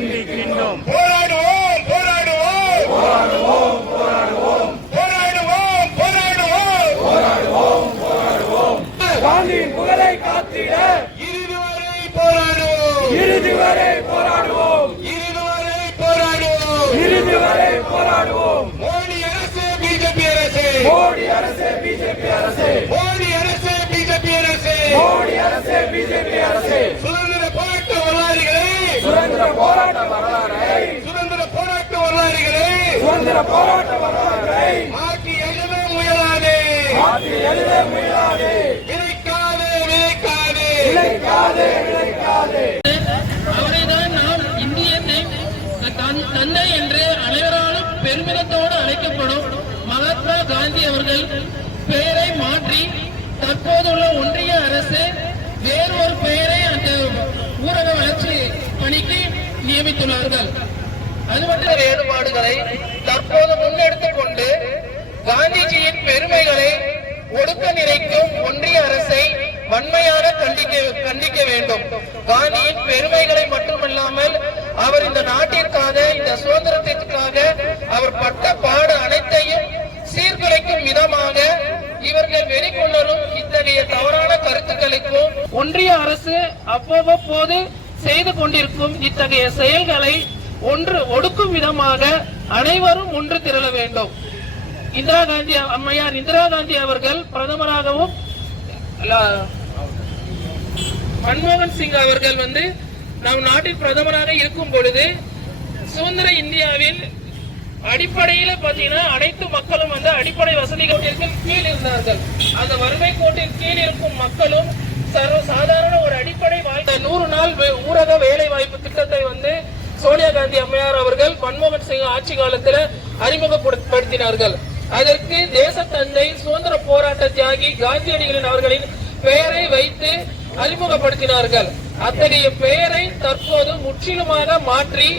கண்டிக்கின்றோம். போராடுவோம் போராடுவோம் போராடுவோம் போராடுவோம் போராடுவோம் போராடுவோம் போராடுவோம் போராடுவோம். காந்தியின் புகழை காத்திட இறுதி வரை போராடுவோம் இறுதி வரை போராடுவோம் இறுதி வரை போராடுவோம் இறுதி வரை போராடுவோம். மோடி அரசு பிஜேபி அரசு மோடி அரசு பிஜேபி அரசு மோடி அரசு பிஜேபி அரசு மோடி அரசு பிஜேபி அரசு. சுதந்திர போராட்ட வரலாறுகளை சுதந்திர போராட்ட வரலாறை சுதந்திர போராட்ட வரலாறுகளை சுதந்திர போராட்ட வரலாறை மாற்றி எழுத முயலாதே மாற்றி எழுத முயலாதே. விதைக்காதே விதைக்காதே விளைக்காதே விளைக்காதே. அவரைதான் நாம் இந்திய தந்தை என்று அனைவராலும் பெருமிதத்தோடு அழைக்கப்படும் மகாத்மா காந்தி அவர்கள் பெயரை மாற்றி தற்போதுள்ள ஒன்றிய அரசு வேறு ஒரு பெயரை அந்த ஊரக வளர்ச்சி பணிக்கு நியமித்துள்ளார்கள். அது மட்டும் வேறுபாடுகளை தற்போது முன்னெடுத்துக் கொண்டு காந்திஜியின் பெருமைகளை ஒடுக்க நினைக்கும் ஒன்றிய அரசை வன்மையாக கண்டிக்க வேண்டும். காந்தியின் பெருமைகளை மட்டுமல்லாமல் அவர் இந்த நாட்டிற்காக இந்த சுதந்திரத்திற்காக அவர் பட்ட பாடு அனைத்தையும் சீர்குலைக்கும் விதமாக இவர்கள் வெளிக்கொள்ளலும் இத்தகைய தவறான கருத்துக்களுக்கும் ஒன்றிய அரசு அவ்வப்போது செய்து கொண்டிருக்கும் இத்தகைய செயல்களை ஒடுக்கும் விதமாக அனைவரும் ஒன்று திரள வேண்டும். இந்திரா காந்தி அம்மையார் இந்திரா காந்தி அவர்கள் பிரதமராகவும் மன்மோகன் சிங் அவர்கள் நம் நாட்டின் பிரதமராக இருக்கும் பொழுது சுதந்திர இந்தியாவில் அடிப்படையில பாத்தீங்கன்னா அனைத்து மக்களும் அடிப்படை வசதி கோட்டிற்கு கீழ் இருந்தார்கள். அந்த வறுமை கோட்டின் கீழ் இருக்கும் மக்களும் சாதாரண ஒரு அடிப்படை 100 நாள் ஊரக வேலை வாய்ப்பு திட்டத்தை சோனியா காந்தி அம்மையார் அவர்கள் மன்மோகன் சிங் ஆட்சி காலத்தில் அறிமுகப்படுத்தினார்கள். அதற்கு தேசத்தந்தை சுதந்திர போராட்ட தியாகி காந்தியடிகளின் அவர்களின் பெயரை வைத்து அறிமுகப்படுத்தினார்கள். அத்தகைய பெயரை தற்போது முற்றிலுமாக மாற்றி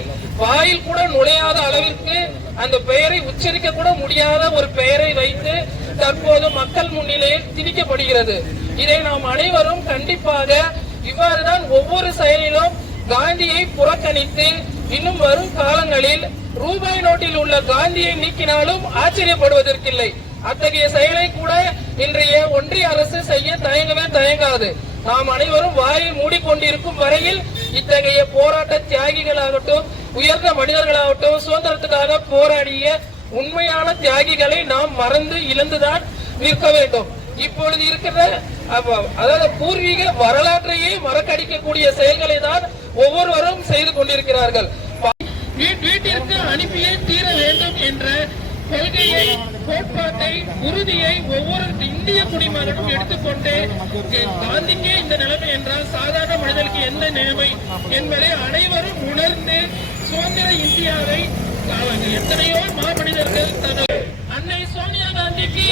வாயில் கூட நுழையாத அளவிற்கு அந்த பெயரை உச்சரிக்க கூட முடியாத ஒரு பெயரை வைத்து தற்போது மக்கள் முன்னிலையில் திணிக்கப்படுகிறது. இதை நாம் அனைவரும் கண்டிப்பாக இவ்வாறுதான் ஒவ்வொரு செயலிலும் காந்தியை புறக்கணித்து இன்னும் வரும் காலங்களில் ரூபாய் நோட்டில் உள்ள காந்தியை நீக்கினாலும் ஆச்சரியப்படுவதற்கில்லை. அத்தகைய செயலை கூட இன்றைய ஒன்றிய அரசு செய்ய தயங்காது. நாம் அனைவரும் வாயில் மூடிக்கொண்டிருக்கும் வரையில் இத்தகைய போராட்ட தியாகிகளாகட்டும் உயர்ந்த மனிதர்களாகட்டும் சுதந்திரத்துக்காக போராடிய உண்மையான தியாகிகளை நாம் மறந்து இழந்துதான் நிற்க வேண்டும். இப்பொழுது இருக்கிற அதாவது பூர்வீக வரலாற்றையே மறக்கடிக்கக்கூடிய செயல்களை தான் ஒவ்வொருவரும் செய்து கொண்டிருக்கிறார்கள். வீட்டிற்கு அனுப்பியே தீர வேண்டும் என்ற கொள்கையை கோட்பாட்டை உறுதியை ஒவ்வொரு இந்திய குடிமகனும் எடுத்துக்கொண்டு காந்திக்கே இந்த நிலைமை என்றால் சாதாரண மனிதனுக்கு எந்த நிலைமை என்பதை அனைவரும் உணர்ந்து சுதந்திர இந்தியாவை எத்தனையோ மாமனிதர்கள் அன்னை சோனியா காந்திக்கு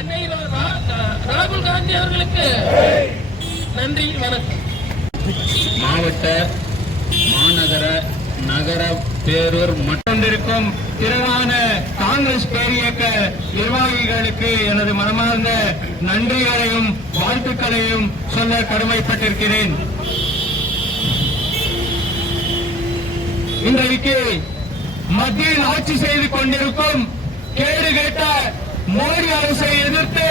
அன்னை ராகுல் காந்தி அவர்களுக்கு நன்றி வணக்கம். மாவட்ட மாநகர நகர பேரூர் மற்றொன்றிருக்கும் திரளான காங்கிரஸ் பேரியக்க நிர்வாகிகளுக்கு எனது மனமார்ந்த நன்றிகளையும் வாழ்த்துக்களையும் சொல்ல கடமைப்பட்டிருக்கிறேன். இன்றைக்கு மத்தியில் ஆட்சி செய்து கொண்டிருக்கும் கேடுகெட்ட மோடி அரசை எதிர்த்து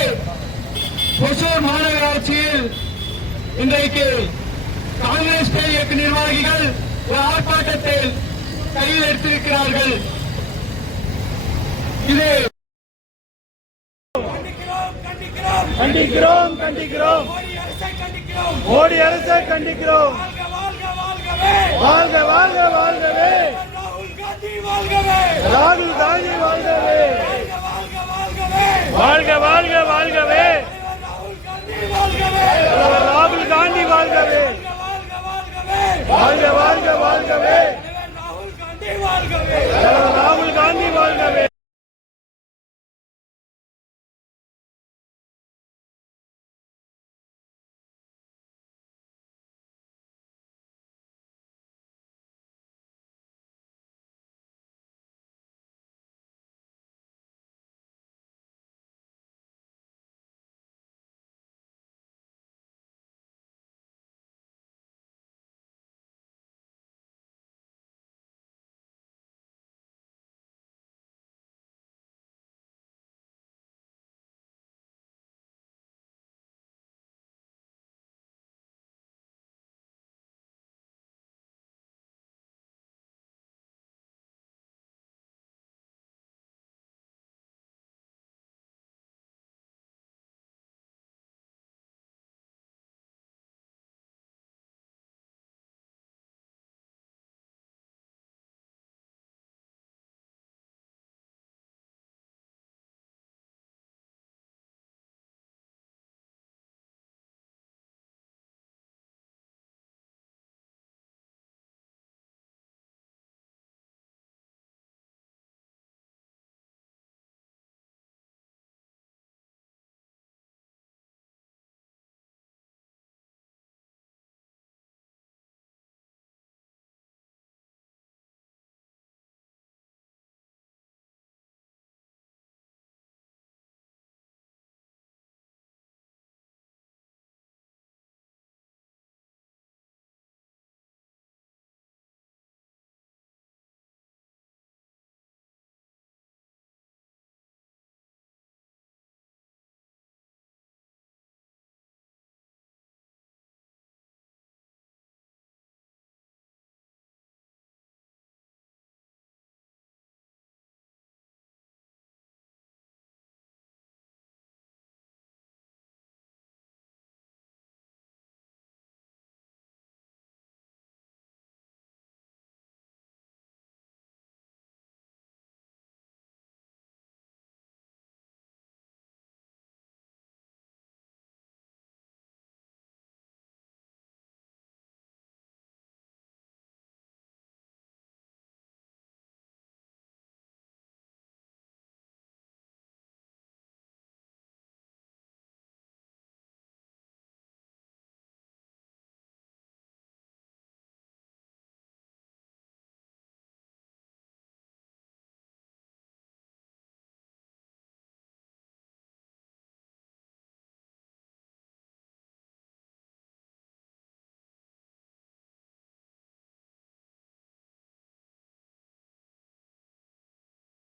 ஒசூர் மாநகராட்சியில் இன்றைக்கு காங்கிரஸ் பேரியக்க நிர்வாகிகள் ஒரு ஆர்ப்பாட்டத்தில் கையில் எடுத்திருக்கிறார்கள். இது கண்டிக்கிறோம் கண்டிக்கிறோம் மோடி அரசை கண்டிக்கிறோம். வாழ்க வாழ்க வாழ்கவே ராகுல் காந்தி வாழ்கவே வாழ்க வாழ்க வாழ்கவே ராகுல் காந்தி வாழ்கவே வாழ்க வாழ்க வாழ்கவே